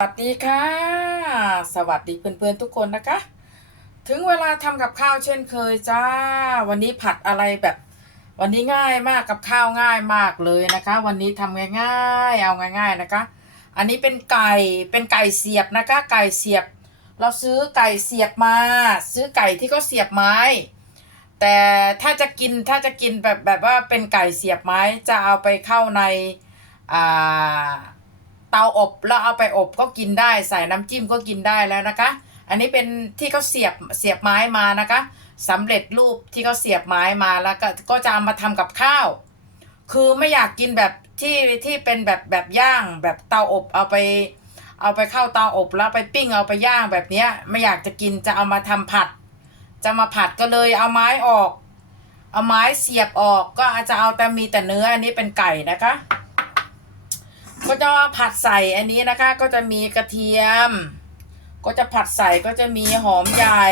สวัสดีค่ะ สวัสดีเพื่อนๆทุกคนนะคะ ถึงเวลาทำกับข้าวเช่นเคยจ้า วันนี้ผัดอะไรแบบ วันนี้ง่ายมากกับข้าวง่ายมากเลยนะคะ วันนี้ทำง่ายๆ เอาง่าย ๆนะคะ อันนี้เป็นไก่เป็นไก่เสียบนะคะ ไก่เสียบ เราซื้อไก่เสียบมา ซื้อไก่ที่เขาเสียบไม้ แต่ถ้าจะกินถ้าจะกินแบบแบบว่าเป็นไก่เสียบไม้จะเอาไปเข้าในอ่า เตาอบแล้วเอาไปอบก็กินได้ ใส่น้ำจิ้มก็กินได้แล้วนะคะ อันนี้เป็นที่เขาเสียบเสียบไม้มานะคะสำเร็จรูปที่เขาเสียบไม้มาแล้วก็ก็จะเอามาทำกับข้าว คือไม่อยากกินแบบที่ที่เป็นแบบแบบย่างแบบเตาอบเอาไป เอาไปเข้าเตาอบแล้วไปปิ้งเอาไปย่างแบบเนี้ย ไม่อยากจะกินจะเอามาทำผัด จะมาผัดก็เลยเอาไม้ออก เอาไม้เสียบออกก็อาจจะเอาแต่มีแต่เนื้ออันนี้เป็นไก่นะคะ ก็จะผัดใส่อันนี้นะคะ ก็จะมีกระเทียม ก็จะผัดใส่ก็จะมีหอมใหญ่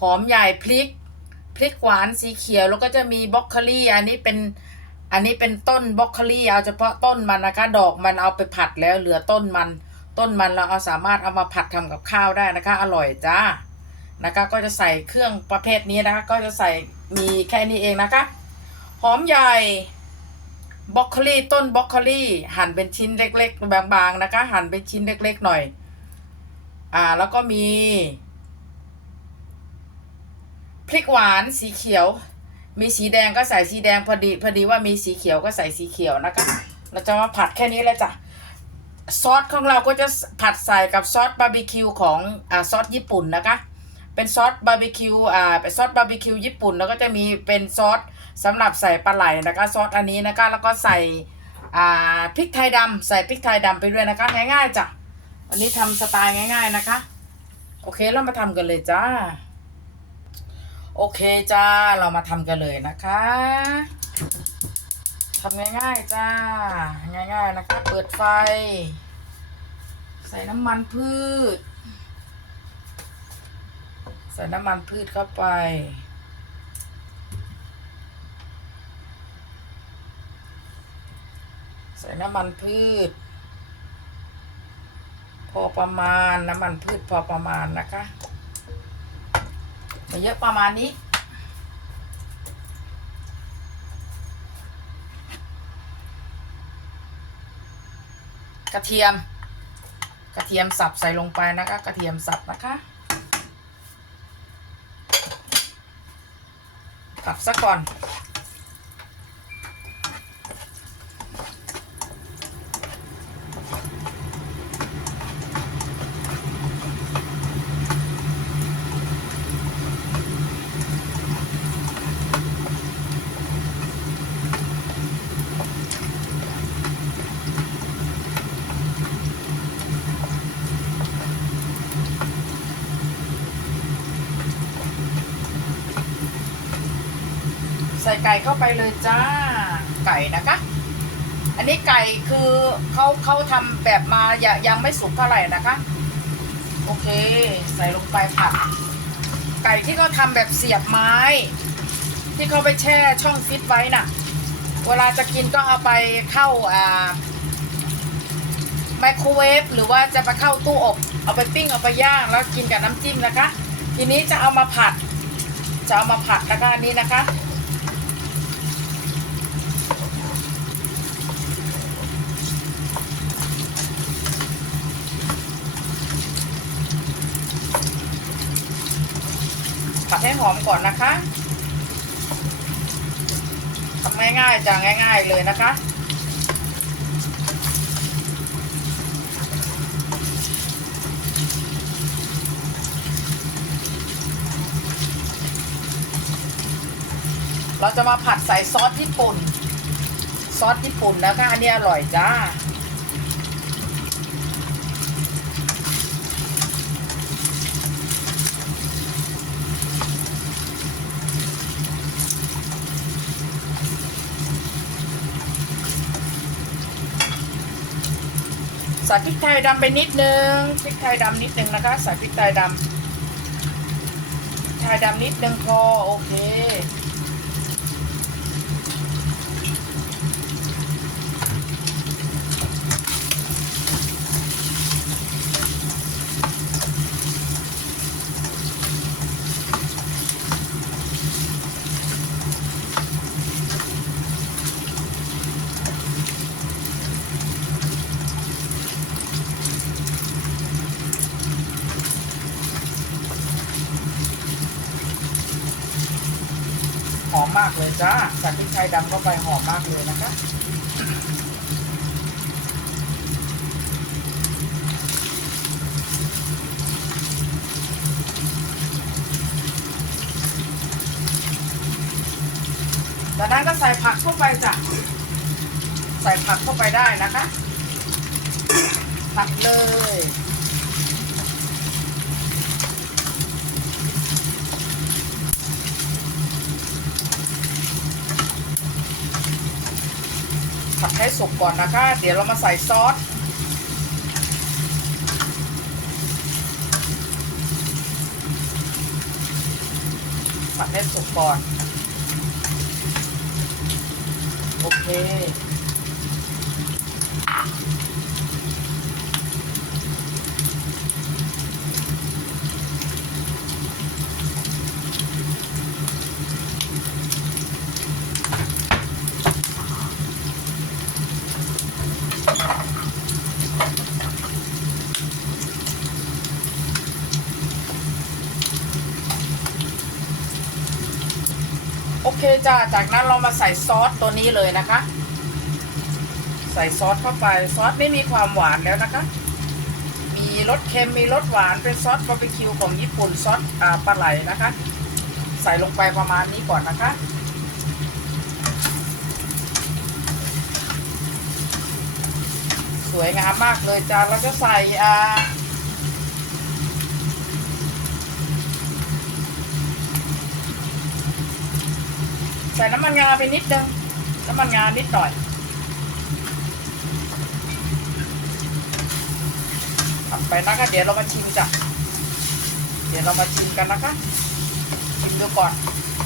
หอมใหญ่พริกพริกหวานสีเขียวแล้วก็จะมีบรอกโคลี่ อันนี้เป็นอันนี้เป็นต้นบรอกโคลี่เอาเฉพาะต้นมันนะคะ ดอกมันเอาไปผัดแล้วเหลือต้นมัน ต้นมันเราเอาสามารถเอามาผัดทำกับข้าวได้นะคะ อร่อยจ้านะคะ ก็จะใส่เครื่องประเภทนี้นะคะ ก็จะใส่มีแค่นี้เองนะคะ หอมใหญ่ บรอกโคลีต้นบรอกโคลีหั่นเป็นชิ้นเล็ก ๆ บางๆนะคะ หั่นเป็นชิ้นเล็ก ๆ หน่อย อ่าแล้วก็มีพริกหวานสีเขียว มีสีแดงก็ใส่สีแดงพอดีพอดีว่ามีสีเขียวก็ใส่สีเขียวนะคะ เราจะมาผัดแค่นี้เลยจ้ะซอสของเราก็จะผัดใส่กับซอสบาร์บีคิวของอ่าซอสญี่ปุ่นนะคะ เป็นซอสบาร์บีคิวอ่าเป็นซอสบาร์บีคิวญี่ปุ่นแล้วก็จะมีเป็นซอส สำหรับใส่ปลาไหลนะคะซอสอันนี้นะคะ แล้วก็ใส่อ่าพริกไทยดำใส่พริกไทยดำไปด้วยนะคะ ง่ายๆจ้ะวันนี้ทำสไตล์ง่าย ๆนะคะ โอเคเรามาทำกันเลยจ้า โอเคจ้าเรามาทำกันเลยนะคะทำง่ายๆจ้า ง่ายๆนะคะ เปิดไฟ ใส่น้ำมันพืช ใส่น้ำมันพืชเข้าไป ส่น้ำมันพืช พอประมาณน้ำมันพืชพอประมาณนะคะไม่เยอะประมาณนี้กระเทียม กระเทียมสับใส่ลงไปนะคะ กระเทียมสับนะคะผัดซะก่อน ส่ไก่เข้าไปเลยจ้าไก่นะคะ อันนี้ไก่คือเขาเขาทำแบบมาอย่ายังไม่สุกเท่าไหร่นะคะ โอเค ใส่ลงไปผัดไก่ที่เขาทำแบบเสียบไม้ ที่เขาไปแช่ช่องฟิตไว้น่ะ เวลาจะกินก็เอาไปเข้าอ่าไมโครเวฟหรือว่าจะไปเข้าตู้อบเอาไปปิ้งเอาไปย่างแล้วกินกับน้ำจิ้มนะคะ ทีนี้จะเอามาผัด จะเอามาผัดนะคะอันนี้นะคะ ผัดให้หอมก่อนนะคะทำง่ายๆจะง่าย ๆ เลยนะคะ เราจะมาผัดใส่ซอสญี่ปุ่น ซอสญี่ปุ่นนะคะอันนี้อร่อยจ้า ใส่พริกไทยดำไปนิดนึงพริกไทยดำนิดนึงนะคะ ใส่พริกไทยดำพริกไทยดำนิดนึงพอโอเคากเลยจ้าใส่พริกไทยดำเข้าไปหอมมากเลยนะคะจากนั้นก็ใส่ผักเข้าไปจ้ะ ใส่ผักเข้าไปได้นะคะ ผัดเลย ผัดให้สุกก่อนนะคะ เดี๋ยวเรามาใส่ซอส ผัดให้สุกก่อน โอเค โอเคจ้าจากนั้นเรามาใส่ซอสตัวนี้เลยนะคะ ใส่ซอสเข้าไปซอสไม่มีความหวานแล้วนะคะ มีรสเค็มมีรสหวานเป็นซอสบาร์บีคิวของญี่ปุ่นซอสอปลาไหลนะคะ ใส่ลงไปประมาณนี้ก่อนนะคะสวยงามมากเลยจ้าเราจะใส่อ่า ส่น้ำมันงาไปนิดนึงน้ำมันงานิดหน่อยทำไปนะคะเดี๋ยวเรามาชิมจ้ะเดี๋ยวเรามาชิมกันนะคะ ชิมดูก่อน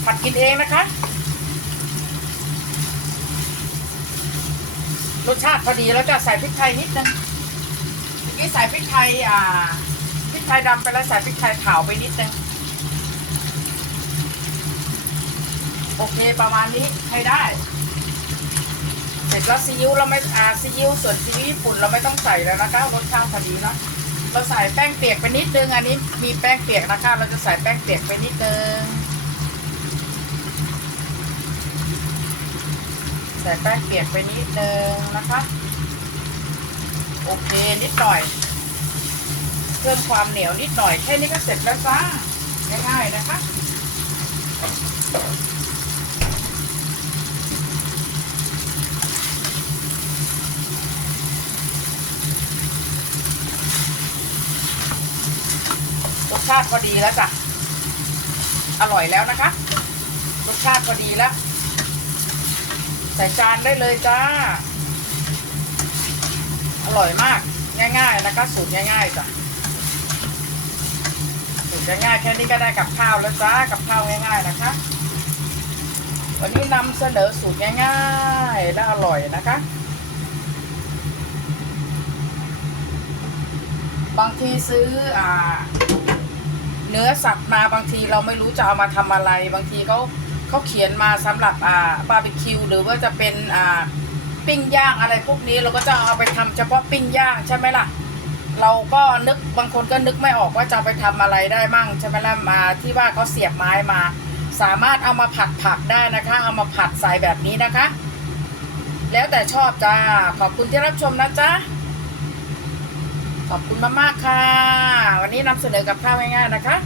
ผัดกินเองนะคะ รสชาติพอดีแล้วจะใส่พริกไทยนิดนึงเมื่อกี้ใส่พริกไทยอ่าพริกไทยดำไปแล้วใส่พริกไทยขาวไปนิดนึง โอเคประมาณนี้ใช้ได้ เสร็จแล้วซีอิ๊วเราไม่อาซีอิ๊วส่วนซีอิ๊วญี่ปุ่นเราไม่ต้องใส่แล้วนะคะรสชาติพอดีนะเราใส่แป้งเปียกไปนิดนึงอันนี้มีแป้งเปียกนะคะเราจะใส่แป้งเปียกไปนิดนึงใส่แป้งเปียกไปนิดนึงนะคะโอเคนิดหน่อย เพิ่มความเหนียวนิดหน่อยแค่นี้ก็เสร็จแล้วจ้าง่ายๆนะคะาติพอดีแล้วจ้ะ อร่อยแล้วนะคะ รสชาติพอดีแล้ว ใส่จานได้เลยจ้า อร่อยมาก ง่ายๆนะคะ สูตรง่ายๆจ้ะ สูตรง่ายๆแค่นี้ก็ได้กับข้าวแล้วจ้า กับข้าวง่าย ๆนะคะ วันนี้นำเสนอสูตรง่ายๆ และอร่อยนะคะบางทีซื้ออ่า เนื้อสัตว์มาบางทีเราไม่รู้จะเอามาทำอะไร บางทีเขาเขาเขียนมาสำหรับอ่าบาร์บีคิวหรือว่าจะเป็นอ่าปิ้งย่างอะไรพวกนี้เราก็จะเอาไปทำเฉพาะปิ้งย่างใช่ไหมล่ะ เราก็นึกบางคนก็นึกไม่ออกว่าจะไปทำอะไรได้มั่งใช่ไหมล่ะมาที่ว่าเขาเสียบไม้มา สามารถเอามาผัดผักได้นะคะ เอามาผัดใส่แบบนี้นะคะ แล้วแต่ชอบจ้าขอบคุณที่รับชมนะจ๊ะ ขอบคุณมากๆค่ะ วันนี้นำเสนอกับข้าวง่ายๆนะคะ